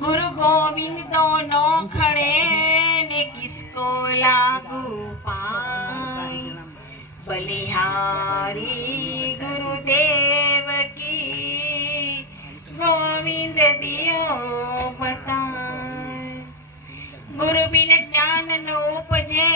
ગુરુ ગોવિંદ નો ખડે ને કિસકો લાગુ પાય. બલિહારી ગુરુદેવ કી ગોવિંદ દિયો બતા ગુરુ બિન જ્ઞાન નો ઉપજે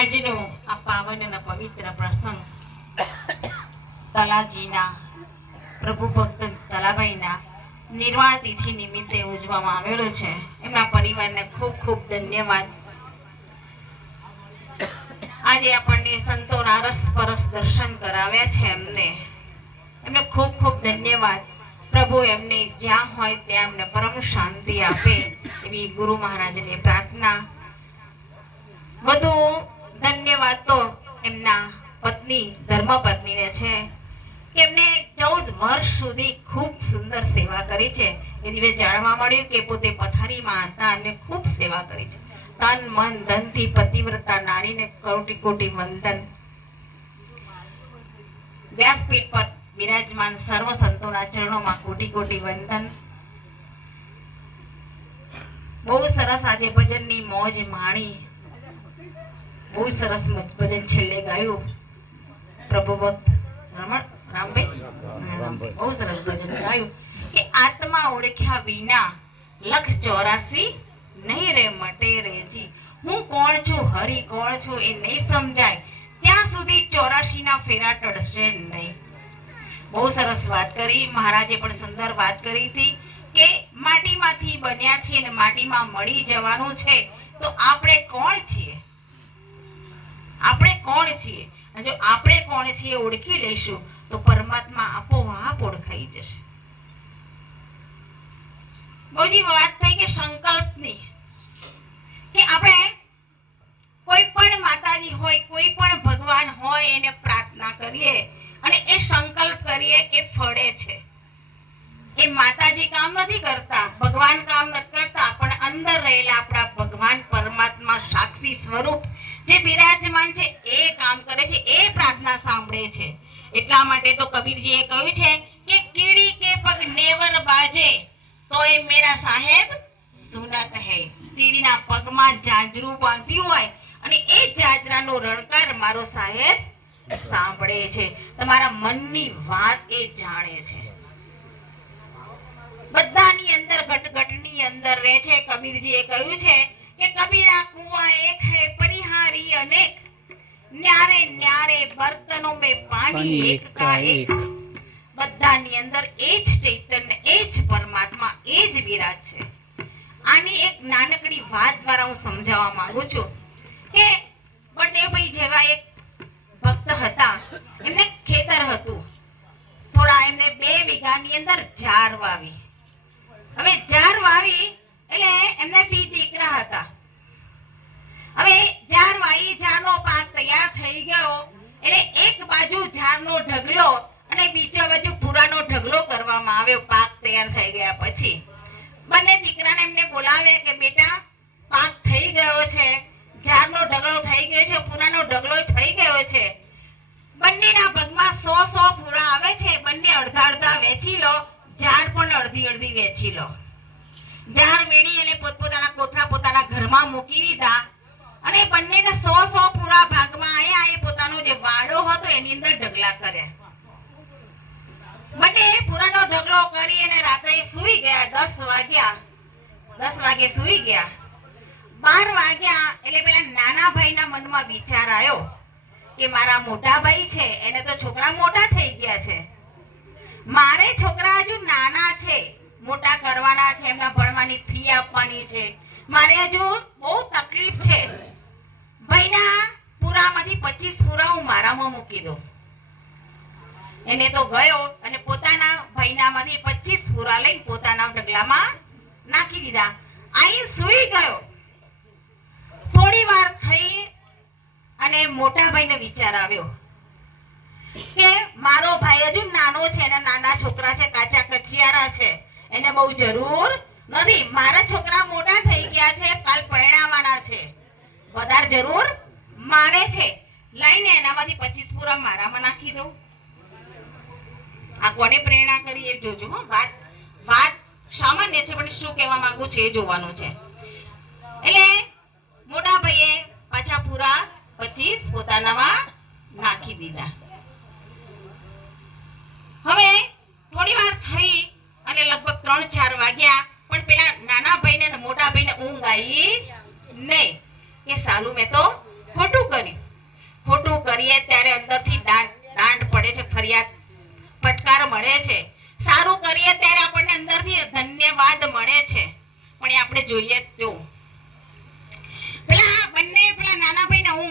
આજનો આ પાવન અને પવિત્ર પ્રસંગ તલાજીના પ્રભુ ભક્ત તલાભાઈના નિર્વાણ તિથિ નિમિત્તે ઉજવવામાં આવેલો છે એમના પરિવારને ખૂબ ખૂબ ધન્યવાદ આજે આપણને સંતોના રસપરસ દર્શન કરાવ્યા છે એમને એમને ખૂબ ખૂબ ધન્યવાદ પ્રભુ એમને જ્યાં હોય ત્યાં એમને પરમ શાંતિ આપે એવી ગુરુ મહારાજની પ્રાર્થના વધુ ધન્યવાદ તો એમના પત્ની ધર્મપત્નીને છે. એમને ચૌદ વર્ષ સુધી ખૂબ સુંદર સેવા કરી છે. એ દિવસે જાણવા મળ્યું કે પોતે પથારીમાં હતા અને ખૂબ સેવા કરી છે. તન, મન, ધનથી પતિવ્રતા નારીને કોટી કોટી વંદન. વ્યાસપીઠ પર બિરાજમાન સર્વ સંતોના ચરણોમાં કોટી કોટી વંદન. બહુ સરસ આજે ભજનની મોજ માણી બહુ સરસ ભજન છેલ્લે ગાયું. પ્રભુ ભક્ત રમણ રામભાઈ. બહુ સરસ ભજન ગાયું. કે આત્મા ઓળખ્યા વિના લખ ચોરાસી નહીં રે મટે રેજી હું કોણ છું? હરી કોણ છું? એ નહીં સમજાય. ત્યાં સુધી ચોરાશી ના ફેરા ટળશે નહીં. બહુ સરસ વાત કરી. મહારાજે પણ સુંદર વાત કરી હતી કે માટીમાંથી બન્યા છીએ અને માટીમાં મળી જવાનું છે તો આપણે કોણ છીએ? આપણે કોણ છીએ? અને જો આપણે કોણ છીએ ઓળખી લઈશું, તો પરમાત્મા આપોઆપ ઓળખાઈ જશે. બધી વાત થઈ કે સંકલ્પની. કે આપણે કોઈ પણ માતાજી હોય, કોઈ પણ ભગવાન હોય, એને પ્રાર્થના કરીએ અને એ સંકલ્પ કરીએ એ ફળે છે. એ માતાજી કામ નથી કરતા, ભગવાન કામ નથી કરતા, પણ અંદર રહેલા આપણા ભગવાન પરમાત્મા સાક્ષી સ્વરૂપ જે બિરાજમાન છે, એ કામ કરે છે, એ પ્રાર્થના સાંભળે છે. એટલા માટે તો કબીરજીએ કહ્યું છે કે કીડી કે પગ નેવર બાજે તો એ મેરા સાહેબ સુનત હે કીડીના પગમાં જાજરું બાંધ્યું હોય અને એ જાજરાનો રણકાર મારો સાહેબ સાંભળે છે. તમારા મનની વાત એ જાણે છે. બધાની અંદર ઘટઘટની અંદર રહે છે. કબીરજીએ કહ્યું છે કે કબીરા કુવા એક હૈ પરિહારી અનેક. ન્યારે ન્યારે બર્તનો મેં પાણી એક કા એક. બધાની અંદર એ જ ચૈતન્ય એ જ પરમાત્મા એ જ વિરાજ છે. આની એક નાનકડી વાત દ્વારા હું સમજાવવા માંગુ છું કે બળદેવભાઈ જેવા એક ભક્ત હતા. એમને ખેતર હતું. થોડા એમને બે વીઘાની અંદર જાર વાવી હવે જાર વાવી એટલે એમને બી દીકરા હતા હવે જાર વાવી જારનો પાક તૈયાર થઈ ગયો એટલે એક બાજુ જારનો ઢગલો અને બીજા બાજુ પૂરાનો ઢગલો કરવામાં આવ્યો, પાક તૈયાર થઈ ગયા પછી, બંને દીકરાને એમને બોલાવે કે, બેટા, પાક થઈ ગયો છે, ઝાડનો ઢગલો થઈ ગયો છે, પૂરાનો ઢગલો થઈ ગયો છે. બંનેના ભાગમાં સો સો પૂરા આવે છે, બંને અડધા અડધા વેચી લો, ઝાડ પણ અડધી અડધી વેચી લો. ઝાડ વેણી અને પોતપોતાના કોથળા પોતાના ઘરમાં મૂકી દીધા પૂરાનો કરી અને રાત્રે સૂઈ ગયા. દસ વાગ્યા. દસ વાગે સૂઈ ગયા. બાર વાગ્યા એટલે પેલા નાના ભાઈના મનમાં વિચાર આવ્યો કે મારા મોટા ભાઈ છે, એને તો છોકરા મોટા થઈ ગયા છે. મારે છોકરા હજુ નાના છે, મોટા કરવાના છે, એમના ભણવાની ફી આપવાની છે. મારે હજુ બહુ તકલીફ છે. ભાઈના પૂરામાંથી પચીસ પૂરા હું મારામાં મૂકી દઉં એને તો ગયો અને પોતાના ભાઈનામાંથી પચીસ પૂરા લઈ પોતાના ઢગલામાં નાખી દીધા. અહીં સૂઈ ગયો. થોડી વાર થઈ અને મોટા ભાઈને વિચાર આવ્યો કે મારો ભાઈ હજુ નાનો છે, એના નાના છોકરા છે, કાચા કચિયારા છે. એને બહુ જરૂર નથી. મારા છોકરા મોટા થઈ ગયા છે, કાલ પરણાવાના છે. વધારે જરૂર મારે છે. લઈને એનામાંથી પચીસ પૂરા મારામાં નાખી દઉં. આ કોને પ્રેરણા કરી એ જોજો, હો. વાત વાત સામાન્ય છે, પણ શું કહેવા માંગુ છે એ જોવાનું છે. એટલે મોટા ભાઈએ પાછા પૂરા પચીસ પોતાનામાં નાખી દીધા. હવે થોડી વાર થઈ અને લગભગ ત્રણ ચાર વાગ્યા, પણ પેલા નાના ભાઈને ને મોટા ભાઈને ઊંઘ આવી નહીં. કે સાલું મેં તો ખોટું કર્યું. ખોટું કરીએ ત્યારે અંદરથી દાંત દાંત પડે છે, ફરિયાદ ફટકાર મળે છે. સારું કરીએ ત્યારે આપણને અંદરથી ધન્યવાદ મળે છે. પણ એ આપણે જોઈએ તો. પેલા બંને, પેલા નાના ભાઈને ઊંઘ